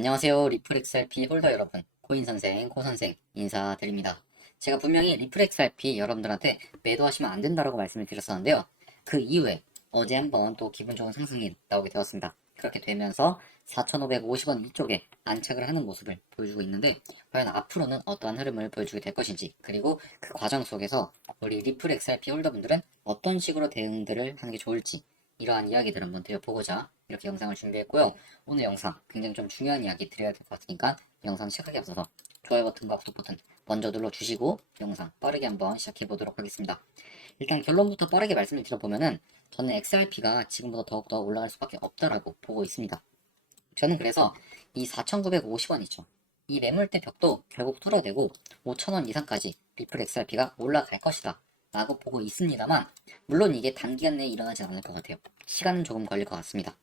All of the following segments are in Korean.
안녕하세요. 리플 XRP 홀더 여러분, 코인 선생, 코 선생 인사드립니다. 제가 분명히 리플 XRP 여러분들한테 매도하시면 안 된다라고 말씀을 드렸었는데요. 그 이후에 어제 한번 또 기분 좋은 상승이 나오게 되었습니다. 그렇게 되면서 4,550원 위쪽에 안착을 하는 모습을 보여주고 있는데 과연 앞으로는 어떠한 흐름을 보여주게 될 것인지 그리고 그 과정 속에서 우리 리플 XRP 홀더분들은 어떤 식으로 대응들을 하는 게 좋을지 이러한 이야기들을 한번 드려보고자 이렇게 영상을 준비했고요. 오늘 영상 굉장히 좀 중요한 이야기 드려야 될 것 같으니까 영상 시작하기 앞서서 좋아요 버튼과 구독 버튼 먼저 눌러주시고 영상 빠르게 한번 시작해 보도록 하겠습니다. 일단 결론부터 빠르게 말씀을 드려보면은 저는 XRP가 지금보다 더욱더 올라갈 수밖에 없다라고 보고 있습니다. 저는 그래서 이 4,950원 있죠. 이 매물대 벽도 결국 뚫어내고 5,000원 이상까지 리플 XRP가 올라갈 것이다. 라고 보고 있습니다만 물론 이게 단기간 내에 일어나지 않을 것 같아요. 시간은 조금 걸릴 것 같습니다.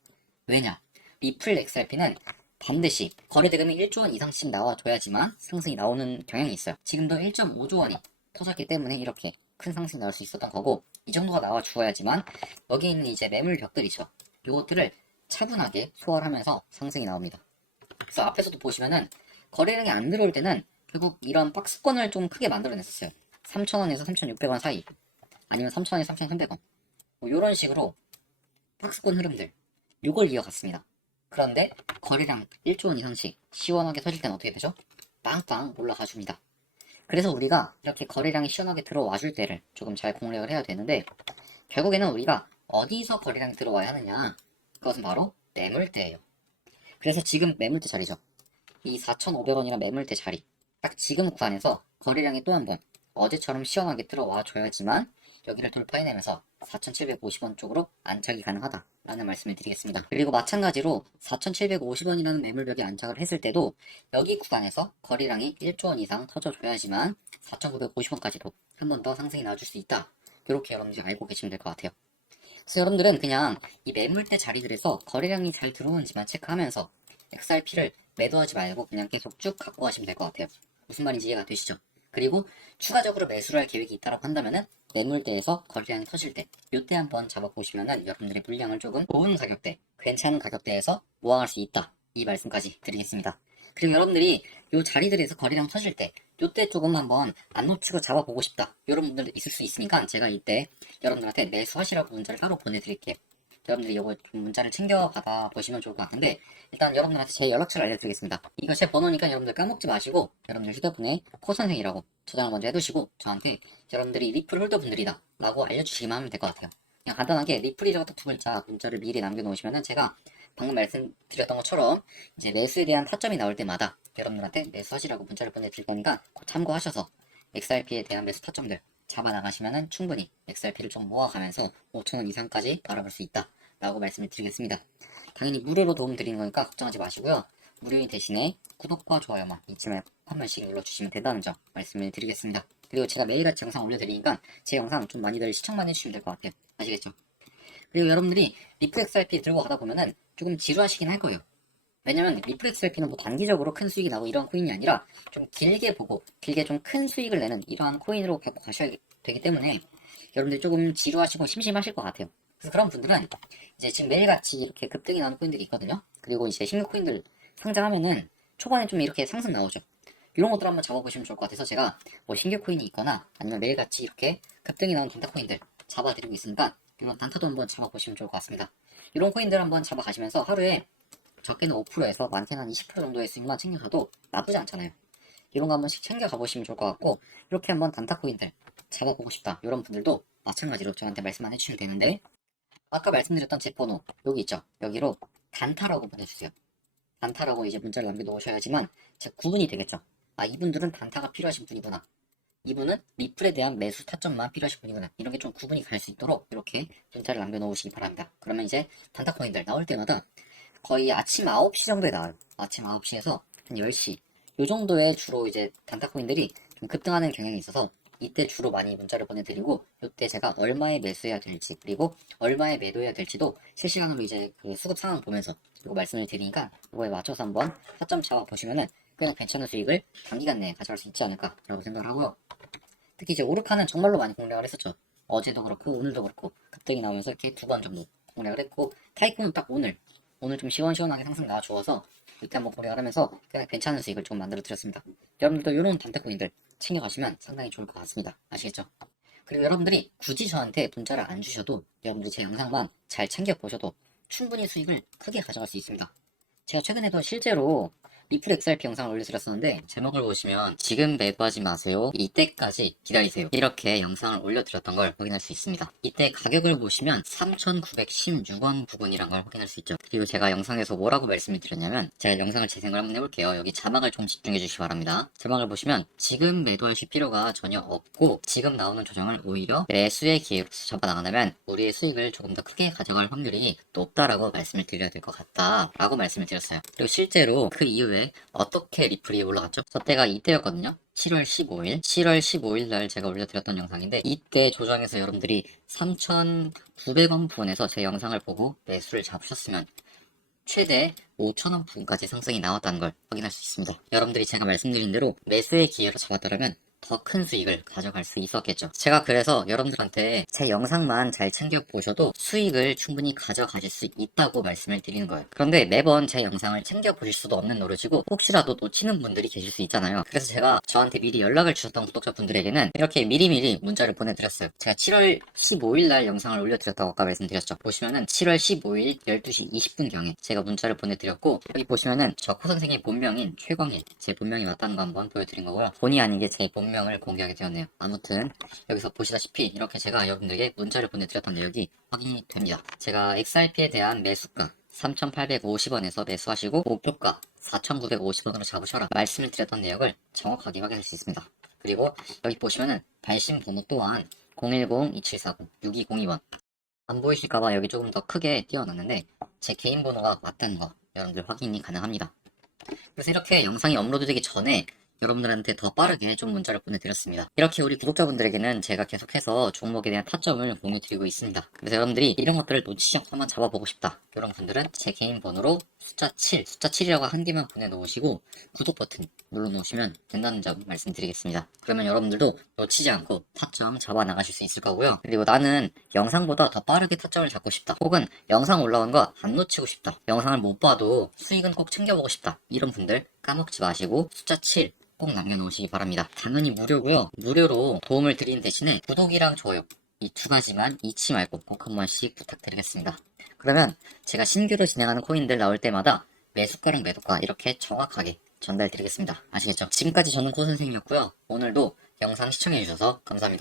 왜냐? 리플 XRP는 반드시 거래 대금이 1조 원 이상씩 나와줘야지만 상승이 나오는 경향이 있어요. 지금도 1.5조 원이 터졌기 때문에 이렇게 큰 상승이 나올 수 있었던 거고 이 정도가 나와 주어야지만 여기 있는 이제 매물 벽들이죠. 요것들을 차분하게 소화하면서 상승이 나옵니다. 그래서 앞에서도 보시면은 거래량이 안 들어올 때는 결국 이런 박스권을 좀 크게 만들어냈었어요. 3,000원에서 3,600원 사이 아니면 3,000원에서 3,300원 뭐 이런 식으로 박스권 흐름들 요걸 이어갔습니다. 그런데 거래량 1조 원 이상씩 시원하게 터질 때는 어떻게 되죠? 빵빵 올라가 줍니다. 그래서 우리가 이렇게 거래량이 시원하게 들어와 줄 때를 조금 잘 공략을 해야 되는데 결국에는 우리가 어디서 거래량이 들어와야 하느냐 그것은 바로 매물대예요. 그래서 지금 매물대 자리죠. 이 4,500원이란 매물대 자리 딱 지금 구간에서 거래량이 또 한 번 어제처럼 시원하게 들어와 줘야지만 여기를 돌파해내면서 4,750원 쪽으로 안착이 가능하다라는 말씀을 드리겠습니다. 그리고 마찬가지로 4,750원이라는 매물벽에 안착을 했을 때도 여기 구간에서 거래량이 1조 원 이상 터져줘야지만 4,950원까지도 한 번 더 상승이 나와줄 수 있다. 이렇게 여러분들이 알고 계시면 될 것 같아요. 그래서 여러분들은 그냥 이 매물대 자리들에서 거래량이 잘 들어오는지만 체크하면서 XRP를 매도하지 말고 그냥 계속 쭉 갖고 가시면 될 것 같아요. 무슨 말인지 이해가 되시죠? 그리고 추가적으로 매수를 할 계획이 있다고 한다면은 매물대에서 거래량이 터질 때 요때 한번 잡아보시면은 여러분들의 물량을 조금 좋은 가격대, 괜찮은 가격대에서 모아갈 수 있다. 이 말씀까지 드리겠습니다. 그리고 여러분들이 요 자리들에서 거래량 터질 때 요때 조금 한번 안 놓치고 잡아보고 싶다. 이런 분들도 있을 수 있으니까 제가 이때 여러분들한테 매수하시라고 문자를 따로 보내드릴게요. 여러분들이 좀 문자를 챙겨 받아 보시면 좋을 것 같은데 일단 여러분들한테 제 연락처를 알려드리겠습니다. 이거 제 번호니까 여러분들 까먹지 마시고 여러분들 휴대폰에 코선생이라고 저장을 먼저 해두시고 저한테 여러분들이 리플 홀더분들이다 라고 알려주시기만 하면 될 것 같아요. 그냥 간단하게 리플이라고 딱두 글자 문자를 미리 남겨놓으시면은 제가 방금 말씀드렸던 것처럼 이제 매수에 대한 타점이 나올 때마다 여러분들한테 매수하시라고 문자를 보내드릴 거니까 꼭 참고하셔서 XRP에 대한 매수 타점들 잡아 나가시면은 충분히 XRP를 좀 모아가면서 5천원 이상까지 바라볼 수 있다. 라고 말씀을 드리겠습니다. 당연히 무료로 도움 드리는 거니까 걱정하지 마시고요. 무료인 대신에 구독과 좋아요만 잊지 말고 한 번씩 눌러주시면 된다는 점 말씀을 드리겠습니다. 그리고 제가 매일같이 영상 올려드리니까 제 영상 좀 많이들 시청만 해주시면 될 것 같아요. 아시겠죠? 그리고 여러분들이 리플 XRP 들고 가다 보면은 조금 지루하시긴 할 거예요. 왜냐면 리플 XRP는 뭐 단기적으로 큰 수익이 나고 이런 코인이 아니라 좀 길게 보고 길게 좀 큰 수익을 내는 이러한 코인으로 갖고 가셔야 되기 때문에 여러분들이 조금 지루하시고 심심하실 것 같아요. 그래서 그런 분들은 이제 지금 매일같이 이렇게 급등이 나는 코인들이 있거든요. 그리고 이제 신규 코인들 상장하면은 초반에 좀 이렇게 상승 나오죠. 이런 것들 한번 잡아보시면 좋을 것 같아서 제가 뭐 신규 코인이 있거나 아니면 매일같이 이렇게 급등이 나온 단타 코인들 잡아드리고 있으니까 이런 단타도 한번 잡아보시면 좋을 것 같습니다. 이런 코인들 한번 잡아가시면서 하루에 적게는 5%에서 많게는 한 20% 정도의 수익만 챙겨가도 나쁘지 않잖아요. 이런 거 한 번씩 챙겨가 보시면 좋을 것 같고 이렇게 한번 단타 코인들 잡아보고 싶다 이런 분들도 마찬가지로 저한테 말씀만 해주시면 되는데 아까 말씀드렸던 제 번호 여기 있죠? 여기로 단타라고 보내주세요. 단타라고 이제 문자를 남겨놓으셔야지만 제 구분이 되겠죠? 아 이분들은 단타가 필요하신 분이구나. 이분은 리플에 대한 매수 타점만 필요하신 분이구나. 이런 게 좀 구분이 갈 수 있도록 이렇게 문자를 남겨놓으시기 바랍니다. 그러면 이제 단타 코인들 나올 때마다 거의 아침 9시 정도에 나와요. 아침 9시에서 한 10시. 요 정도에 주로 이제 단타 코인들이 좀 급등하는 경향이 있어서 이때 주로 많이 문자를 보내드리고 이때 제가 얼마에 매수해야 될지 그리고 얼마에 매도해야 될지도 실시간으로 이제 그 수급 상황 보면서 이거 말씀을 드리니까 이거에 맞춰서 한번 타점 잡아 보시면은 꽤나 괜찮은 수익을 단기간 내에 가져갈 수 있지 않을까라고 생각을 하고요. 특히 이제 오르카는 정말로 많이 공략을 했었죠. 어제도 그렇고 오늘도 그렇고 급등이 나오면서 이렇게 두 번 정도 공략을 했고 타이쿤은 딱 오늘 오늘 좀 시원시원하게 상승 나와주어서 이때 한번 고려를 하면서 그냥 괜찮은 수익을 좀 만들어 드렸습니다. 여러분들도 이런 단타 코인들 챙겨가시면 상당히 좋을 것 같습니다. 아시겠죠? 그리고 여러분들이 굳이 저한테 문자를 안 주셔도 여러분들이 제 영상만 잘 챙겨보셔도 충분히 수익을 크게 가져갈 수 있습니다. 제가 최근에도 실제로 리플 XRP 영상을 올려드렸었는데 제목을 보시면 지금 매도하지 마세요. 이때까지 기다리세요. 이렇게 영상을 올려드렸던 걸 확인할 수 있습니다. 이때 가격을 보시면 3,916원 부근이란 걸 확인할 수 있죠. 그리고 제가 영상에서 뭐라고 말씀을 드렸냐면 제가 영상을 재생을 한번 해볼게요. 여기 자막을 좀 집중해 주시기 바랍니다. 자막을 보시면 지금 매도하실 필요가 전혀 없고 지금 나오는 조정을 오히려 매수의 기회로 잡아나간다면 우리의 수익을 조금 더 크게 가져갈 확률이 높다라고 말씀을 드려야 될 것 같다 라고 말씀을 드렸어요. 그리고 실제로 그 이후에 어떻게 리플이 올라갔죠? 저 때가 이때였거든요 7월 15일 7월 15일 날 제가 올려드렸던 영상인데 이때 조정에서 여러분들이 3,900원 부분에서 제 영상을 보고 매수를 잡으셨으면 최대 5천원 부분까지 상승이 나왔다는 걸 확인할 수 있습니다. 여러분들이 제가 말씀드린 대로 매수의 기회로 잡았더라면 더 큰 수익을 가져갈 수 있었겠죠. 제가 그래서 여러분들한테 제 영상만 잘 챙겨보셔도 수익을 충분히 가져가실 수 있다고 말씀을 드리는 거예요. 그런데 매번 제 영상을 챙겨보실 수도 없는 노릇이고 혹시라도 놓치는 분들이 계실 수 있잖아요. 그래서 제가 저한테 미리 연락을 주셨던 구독자분들에게는 이렇게 미리미리 문자를 보내드렸어요. 제가 7월 15일 날 영상을 올려드렸다고 아까 말씀드렸죠. 보시면은 7월 15일 12시 20분경에 제가 문자를 보내드렸고 여기 보시면은 저 코 선생의 본명인 최광일 제 본명이 맞다는 거 한번 보여드린 거고요. 본의 아니게 제 본명 을 공개하게 되었네요. 아무튼 여기서 보시다시피 이렇게 제가 여러분들에게 문자를 보내드렸던 내역이 확인이 됩니다. 제가 XRP에 대한 매수가 3,850원에서 매수하시고 목표가 4,950원으로 잡으셔라 말씀을 드렸던 내역을 정확하게 확인할 수 있습니다. 그리고 여기 보시면은 발신 번호 또한 010-2740-6202번 안 보이실까봐 여기 조금 더 크게 띄워놨는데 제 개인 번호가 맞다는 거 여러분들 확인이 가능합니다. 그래서 이렇게 영상이 업로드되기 전에 여러분들한테 더 빠르게 좀 문자를 보내드렸습니다. 이렇게 우리 구독자분들에게는 제가 계속해서 종목에 대한 타점을 공유드리고 있습니다. 그래서 여러분들이 이런 것들을 놓치지 않고 한번 잡아보고 싶다. 이런 분들은 제 개인 번호로 숫자 7, 숫자 7이라고 한 개만 보내놓으시고 구독 버튼 눌러놓으시면 된다는 점 말씀드리겠습니다. 그러면 여러분들도 놓치지 않고 타점 잡아 나가실 수 있을 거고요. 그리고 나는 영상보다 더 빠르게 타점을 잡고 싶다. 혹은 영상 올라온 거 안 놓치고 싶다. 영상을 못 봐도 수익은 꼭 챙겨보고 싶다. 이런 분들 까먹지 마시고 숫자 7 꼭 남겨놓으시기 바랍니다. 당연히 무료고요. 무료로 도움을 드리는 대신에 구독이랑 좋아요 이 두 가지만 잊지 말고 꼭 한 번씩 부탁드리겠습니다. 그러면 제가 신규로 진행하는 코인들 나올 때마다 매수가랑 매도가 이렇게 정확하게 전달드리겠습니다. 아시겠죠? 지금까지 저는 코 선생님이었고요. 오늘도 영상 시청해주셔서 감사합니다.